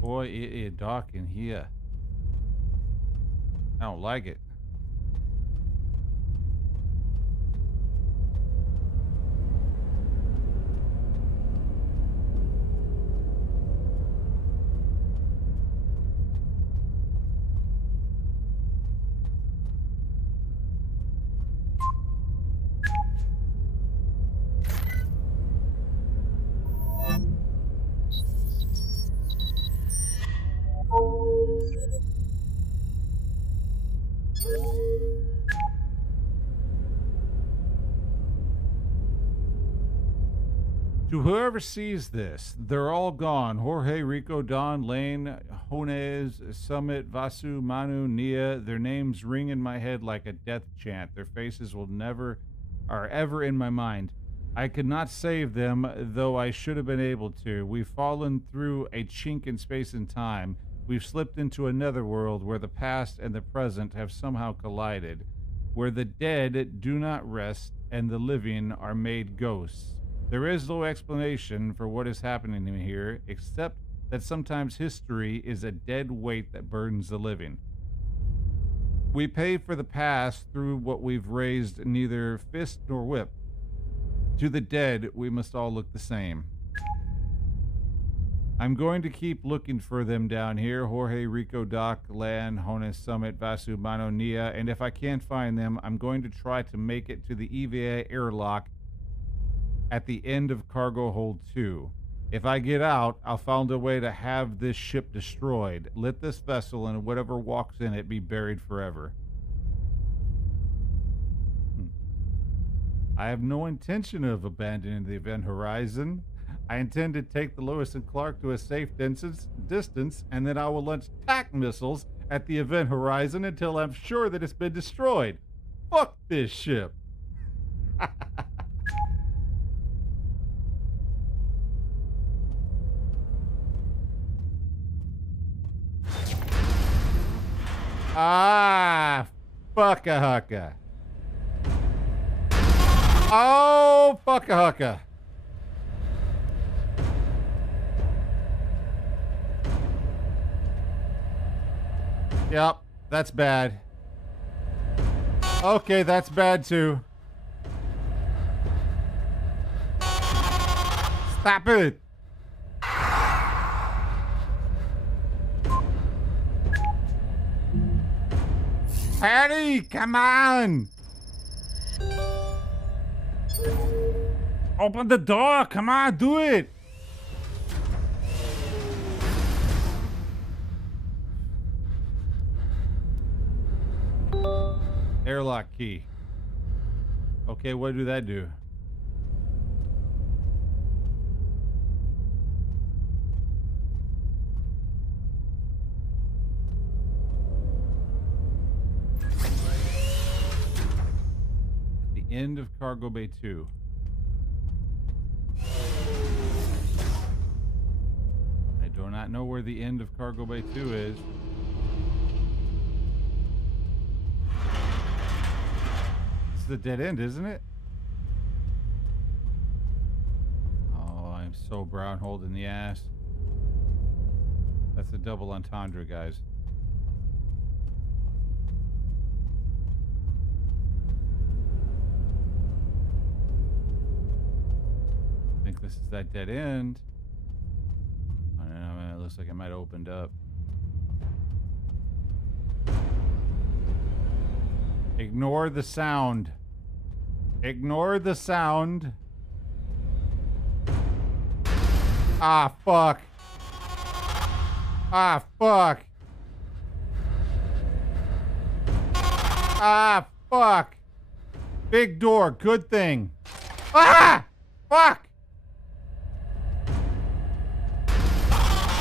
Boy, it is dark in here. I don't like it. To whoever sees this, they're all gone. Jorge, Rico, Don, Lane, Jones, Summit, Vasu, Manu, Nia. Their names ring in my head like a death chant. Their faces are ever in my mind. I could not save them, though I should have been able to. We've fallen through a chink in space and time. We've slipped into another world where the past and the present have somehow collided, where the dead do not rest and the living are made ghosts. There is no explanation for what is happening here, except that sometimes history is a dead weight that burdens the living. We pay for the past through what we've raised, neither fist nor whip. To the dead, we must all look the same. I'm going to keep looking for them down here. Jorge, Rico, Doc, Lan, Honus, Summit, Vasu, Mano, Nia, and if I can't find them, I'm going to try to make it to the EVA airlock at the end of Cargo Hold 2. If I get out, I'll find a way to have this ship destroyed. Let this vessel and whatever walks in it be buried forever. I have no intention of abandoning the Event Horizon. I intend to take the Lewis and Clark to a safe distance, and then I will launch TAC missiles at the Event Horizon until I'm sure that it's been destroyed. Fuck this ship. Ah, fucka-hucka. Oh, fucka-hucka. Yep, that's bad. Okay, that's bad too. Stop it. Patty, come on! Open the door, come on, do it! Airlock key. Okay, what do that do? End of Cargo Bay 2. I do not know where the end of Cargo Bay 2 is. This is a dead end, isn't it? Oh, I'm so brown-holed in the ass. That's a double entendre, guys. This is that dead end. Looks like it might have opened up. Ignore the sound. Ignore the sound. Ah, fuck. Ah, fuck. Ah, fuck. Big door. Good thing. Ah! Fuck!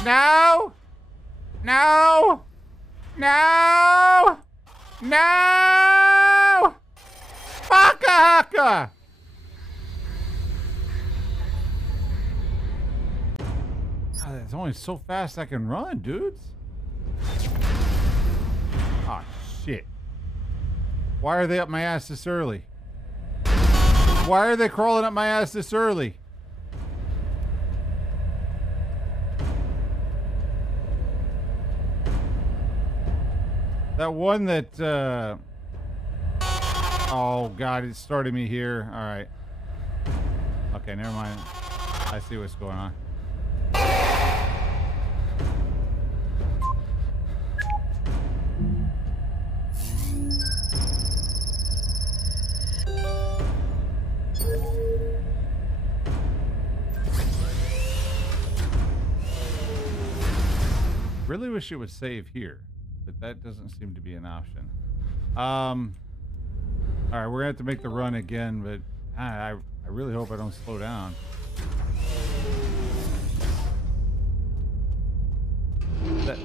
No! No! No! No! Fucka haka! God, it's only so fast I can run, dudes. Oh, shit. Why are they up my ass this early? Why are they crawling up my ass this early? That one that, oh, God, it started me here. All right. Okay, never mind. I see what's going on. Really wish it would save here, but that doesn't seem to be an option. All right, we're gonna have to make the run again, but I really hope I don't slow down. That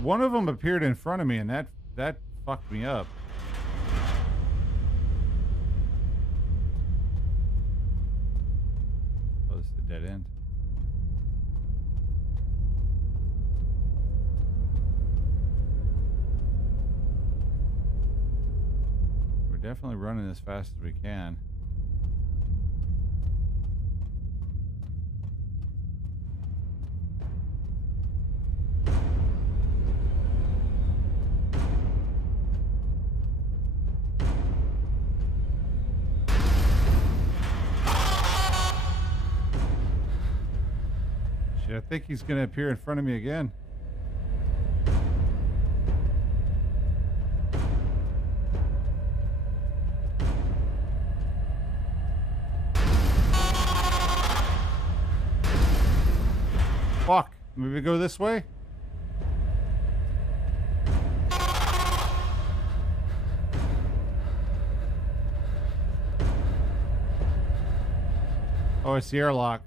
one of them appeared in front of me, and that fucked me up. Oh, this is a dead end. Definitely running as fast as we can. Shit, I think he's gonna appear in front of me again. Fuck. Maybe go this way? Oh, it's the airlock.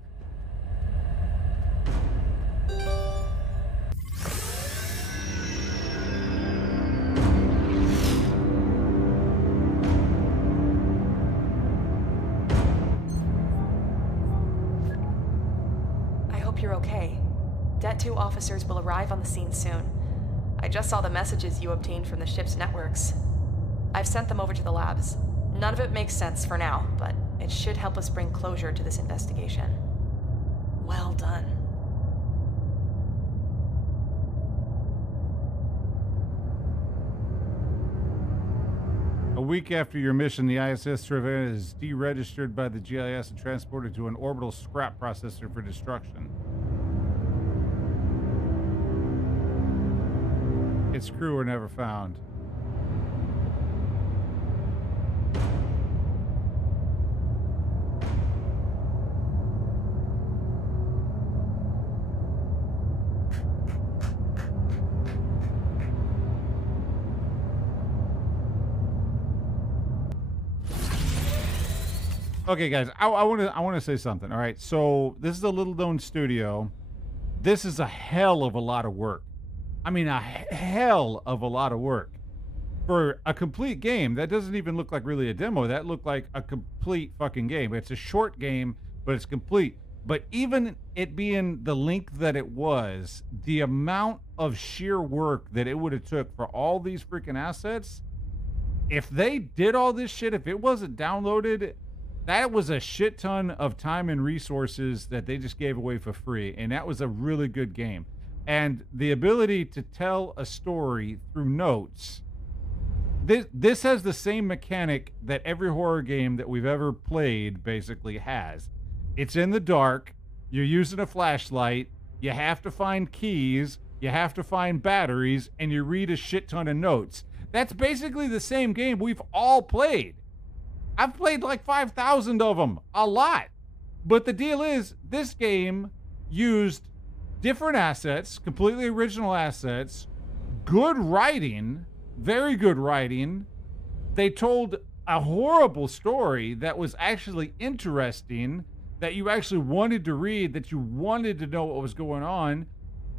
I hope you're okay. Det 2 officers will arrive on the scene soon. I just saw the messages you obtained from the ship's networks. I've sent them over to the labs. None of it makes sense for now, but it should help us bring closure to this investigation. Well done. A week after your mission, the ISS Trevena is deregistered by the GIS and transported to an orbital scrap processor for destruction. Its crew are never found. Okay, guys, I want to say something. All right, so this is a little known studio. This is a hell of a lot of work. I mean, a hell of a lot of work for a complete game. That doesn't even look like really a demo. That looked like a complete fucking game. It's a short game, but it's complete. But even it being the length that it was, the amount of sheer work that it would have took for all these freaking assets, if they did all this shit, if it wasn't downloaded, that was a shit ton of time and resources that they just gave away for free. And that was a really good game. And the ability to tell a story through notes, this has the same mechanic that every horror game that we've ever played basically has. It's in the dark, you're using a flashlight, You have to find keys, you have to find batteries, and you read a shit ton of notes. That's basically the same game we've all played. I've played like 5,000 of them, a lot. But the deal is, this game used different assets, completely original assets, good writing, very good writing. They told a horrible story that was actually interesting, that you actually wanted to read, that you wanted to know what was going on.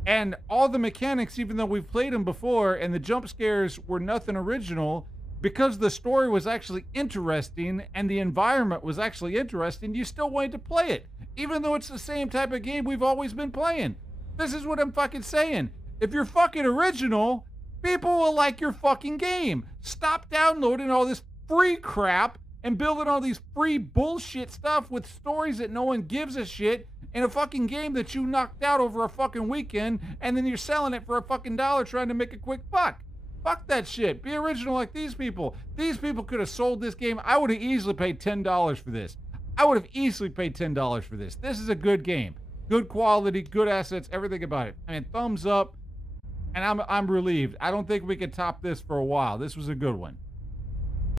And all the mechanics, even though we've played them before, and the jump scares were nothing original, because the story was actually interesting and the environment was actually interesting, you still wanted to play it, even though it's the same type of game we've always been playing. This is what I'm fucking saying. If you're fucking original, people will like your fucking game. Stop downloading all this free crap and building all these free bullshit stuff with stories that no one gives a shit in a fucking game that you knocked out over a fucking weekend, and then you're selling it for a fucking dollar trying to make a quick buck. Fuck that shit. Be original like these people. These people could have sold this game. I would have easily paid $10 for this. I would have easily paid $10 for this. This is a good game. Good quality, good assets, everything about it. I mean, thumbs up. And I'm relieved. I don't think we can top this for a while. This was a good one.